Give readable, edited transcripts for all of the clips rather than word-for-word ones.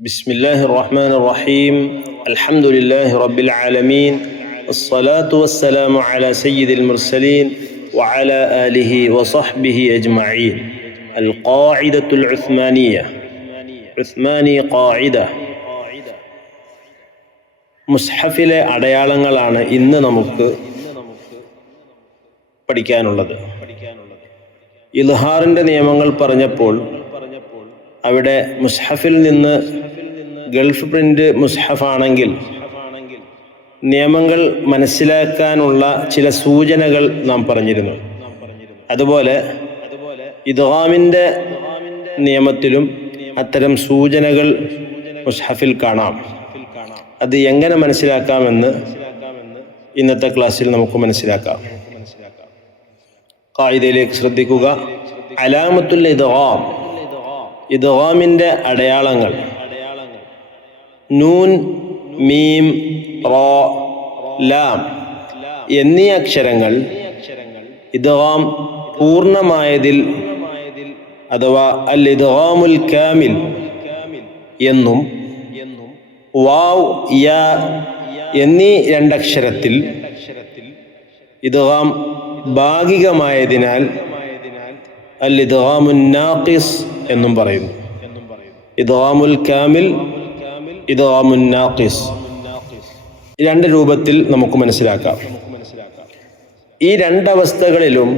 بسم الله الرحمن الرحيم الحمد لله رب العالمين والصلاة والسلام على سيد المرسلين وعلى آله وصحبه أجمعين القاعدة العثمانية عثماني قاعدة മുസ്ഹഫിലെ അടയാളങ്ങളാണ് ഇന്ന് നമുക്ക് പഠിക്കാനുള്ളത്. ഇൽഹാറിന്റെ നിയമങ്ങൾ പറഞ്ഞപ്പോൾ അവിടെ മുസ്ഹഫിൽ നിന്ന് ഗൾഫ് പ്രിന്റ് മുസ്ഹഫ് ആണെങ്കിൽ നിയമങ്ങൾ മനസ്സിലാക്കാനുള്ള ചില സൂചനകൾ നാം പറഞ്ഞിരുന്നു. അതുപോലെ ഇദ്ഗാമിന്റെ നിയമത്തിലും അത്തരം സൂചനകൾ മുസ്ഹഫിൽ കാണാം. അത് എങ്ങനെ മനസ്സിലാക്കാമെന്ന് ഇന്നത്തെ ക്ലാസ്സിൽ നമുക്ക് മനസ്സിലാക്കാം. ഖായിദയിലേക്ക് ശ്രദ്ധിക്കുക. അലാമത്തുൽ ഇദ്ഗാം, ഇദ്ഗാമിന്റെ അടയാളങ്ങൾ. നൂൻ, മീം, റാ, ലാം എന്നീ അക്ഷരങ്ങൾ ഇദ്ഗാം പൂർണ്ണമായതിൽ അഥവാ അൽ ഇദ്ഗാമുൽ കാമിൽ എന്നും വാവ്, യാ എന്നീ രണ്ടക്ഷരത്തിൽ ഇദ്ഗാം ഭാഗികമായതിനാൽ അൽ ഇദ്ഗാമുൻ നാഖിസ് എന്നും പറയുന്നു. ഇദ്ഗാമുൽ കാമിൽ, ഇദ്ഗാമുൻ നാഖിസ് രണ്ട് രൂപത്തിൽ നമുക്ക് മനസ്സിലാക്കാം. ഈ രണ്ടവസ്ഥകളിലും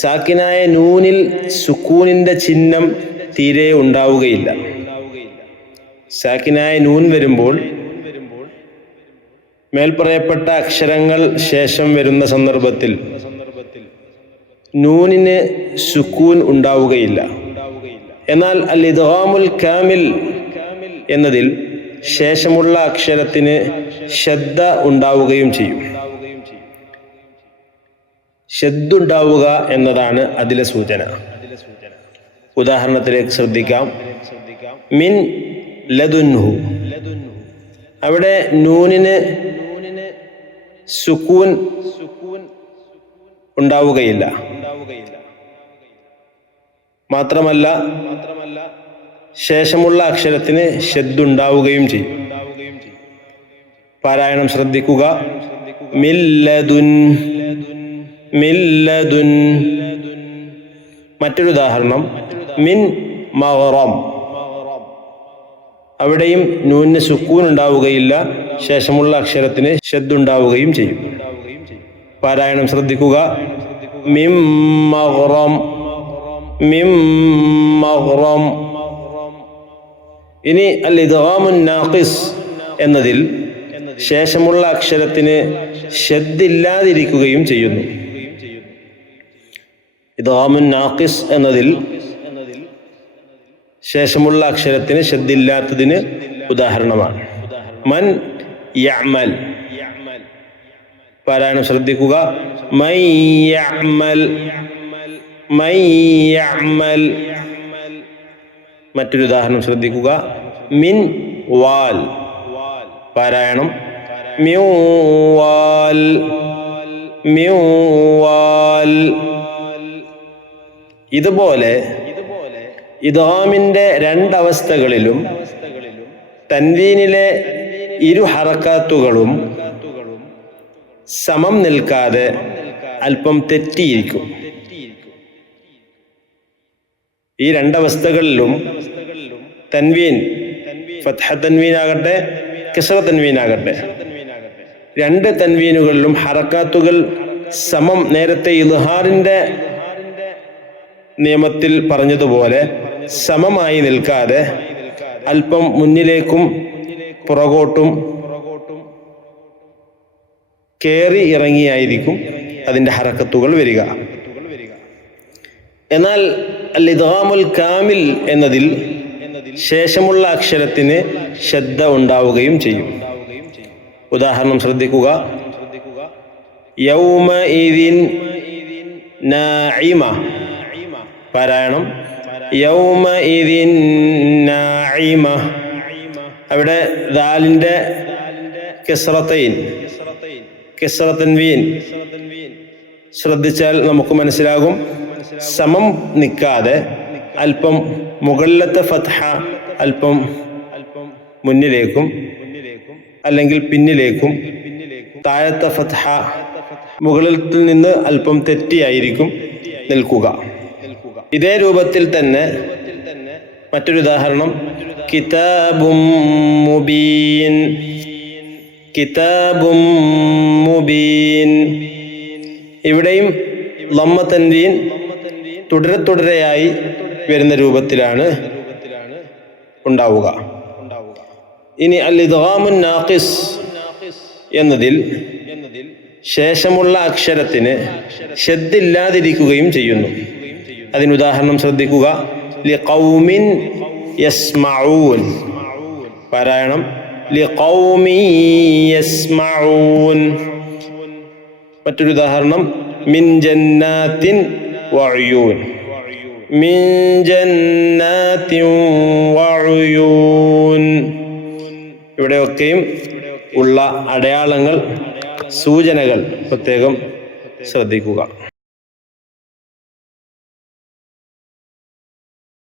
സാക്കിനായ നൂനിൽ സുക്കൂനിന്റെ ചിഹ്നം തീരെ ഉണ്ടാവുകയില്ല. സാക്കിനായ നൂൻ വരുമ്പോൾ മേൽപ്പറയപ്പെട്ട അക്ഷരങ്ങൾ ശേഷം വരുന്ന സന്ദർഭത്തിൽ നൂനിന് സുക്കൂൻ ഉണ്ടാവുകയില്ല. എന്നാൽ അൽ ഇദ്ഗാമുൽ കാമിൽ എന്നതിൽ ശേഷമുള്ള അക്ഷരത്തിന് ശദ്ദ ഉണ്ടാവുകയും ചെയ്യും. ശദ്ദുണ്ടാവുക എന്നതാണ് അതിലെ സൂചന. ഉദാഹരണത്തിലേക്ക് ശ്രദ്ധിക്കാം. മിൻ ലദുൻഹു, അവിടെ നൂനിന് സുക്കൂൻ ഉണ്ടാവുകയില്ല. മാത്രമല്ല ശേഷമുള്ള അക്ഷരത്തിന് ശദ്ദുണ്ടാവുകയും ചെയ്യും. പാരായണം ശ്രദ്ധിക്കുക. മില്ലദുൻ, മില്ലദുൻ. മറ്റൊരു ഉദാഹരണം മിൻ മഗ്റം, അവിടെയും നൂനിന് സുക്കൂൻ ഉണ്ടാവുകയില്ല, ശേഷമുള്ള അക്ഷരത്തിന് ശദ്ദുണ്ടാവുകയും ചെയ്യും. പാരായണം ശ്രദ്ധിക്കുക. മിം മഗ്റം, മിം മഗ്റം. ഇനി അൽ ഇദ്ഗാമുൻ നാഖിസ് എന്നതിൽ ശേഷമുള്ള അക്ഷരത്തിന് ശദ്ദില്ലാതിരിക്കുകയും ചെയ്യുന്നു. ഇദ്ഗാമുൻ നാഖിസ് എന്നതിൽ ശേഷമുള്ള അക്ഷരത്തിന് ശദ്ദില്ലാത്തതിന് ഉദാഹരണമാണ് മൻ യഅമൽ. പാരായണം ശ്രദ്ധിക്കുക. മൻ യഅമൽ, മൻ യഅമൽ. മറ്റൊരു ഉദാഹരണം ശ്രദ്ധിക്കുക. മിൻ വാൽ. പാരായണം മിൻ വാൽ, മിൻ വാൽ. ഇതുപോലെ ഇദ്ഗാമിന്റെ രണ്ടവസ്ഥകളിലും തൻവീനിലെ ഇരു ഹറക്കാത്തുകളും സമം നിൽക്കാതെ അല്പം തെറ്റിയിരിക്കും. ഈ രണ്ടവസ്ഥകളിലും തൻവീൻ, ഫത്ഹ തൻവീനാകട്ടെ കസ്റ തൻവീനാകട്ടെ, രണ്ട് തൻവീനുകളിലും ഹറക്കാത്തുകൾ സമം. നേരത്തെ ഇൽഹാറിന്റെ നിയമത്തിൽ പറഞ്ഞതുപോലെ സമമായി നിൽക്കാതെ അല്പം മുന്നിലേക്കും പുറകോട്ടും കേറി ഇറങ്ങിയായിരിക്കും അതിൻ്റെ ഹറക്കത്തുകൾ വരിക. എന്നാൽ അൽ ഇദ്ഗാമുൽ കാമിൽ എന്നതിൽ ശേഷമുള്ള അക്ഷരത്തിന് ശദ്ദ ഉണ്ടാവുകയും ചെയ്യും. ഉദാഹരണം ശ്രദ്ധിക്കുക. യൗമഇദിൻ നാഇമ. പാരായണം യൗമഇദിൻ നാഇമ. അവിടെ ദാലിന്റെ കസ്റത്തൈൻ, കസ്റ തൻവീൻ ശ്രദ്ധിച്ചാൽ നമുക്ക് മനസ്സിലാകും. സമം നിൽക്കാതെ അല്പം മുകളിലത്തെ ഫത്ഹ അല്പം മുന്നിലേക്കും അല്ലെങ്കിൽ പിന്നിലേക്കും, താഴത്തെ ഫത്ഹ മുകളിൽ നിന്ന് അല്പം തെറ്റിയായിരിക്കും നിൽക്കുക. ഇതേ രൂപത്തിൽ തന്നെ മറ്റൊരു ഉദാഹരണം കിതാബും മുബീൻ. കിതാബും മുബീൻ. ഇവിടെയും ലമ്മ തൻവീൻ തുടരെയായി വരുന്ന രൂപത്തിലാണ് ഉണ്ടാവുക. ഇനി അൽ ഇദ്ഗാമുൻ നാഖിസ് എന്നതിൽ ശേഷമുള്ള അക്ഷരത്തിന് ശദ്ദില്ലാതിരിക്കുകയും ചെയ്യുന്നു. അതിന് ഉദാഹരണം ശ്രദ്ധിക്കുക. ലിഖൗമിൻ യസ്മഊൻ. പാരായണം ലിഖൗമിൻ യസ്മഊൻ. മറ്റൊരു ഉദാഹരണം മിൻ ജന്നാത്തിൻ വഉയൂൻ. മിൻ ജന്നാത്തിൻ വഉയൂൻ. ഇവിടെയൊക്കെയും ഉള്ള അടയാളങ്ങൾ, സൂചനകൾ പ്രത്യേകം ശ്രദ്ധിക്കുക.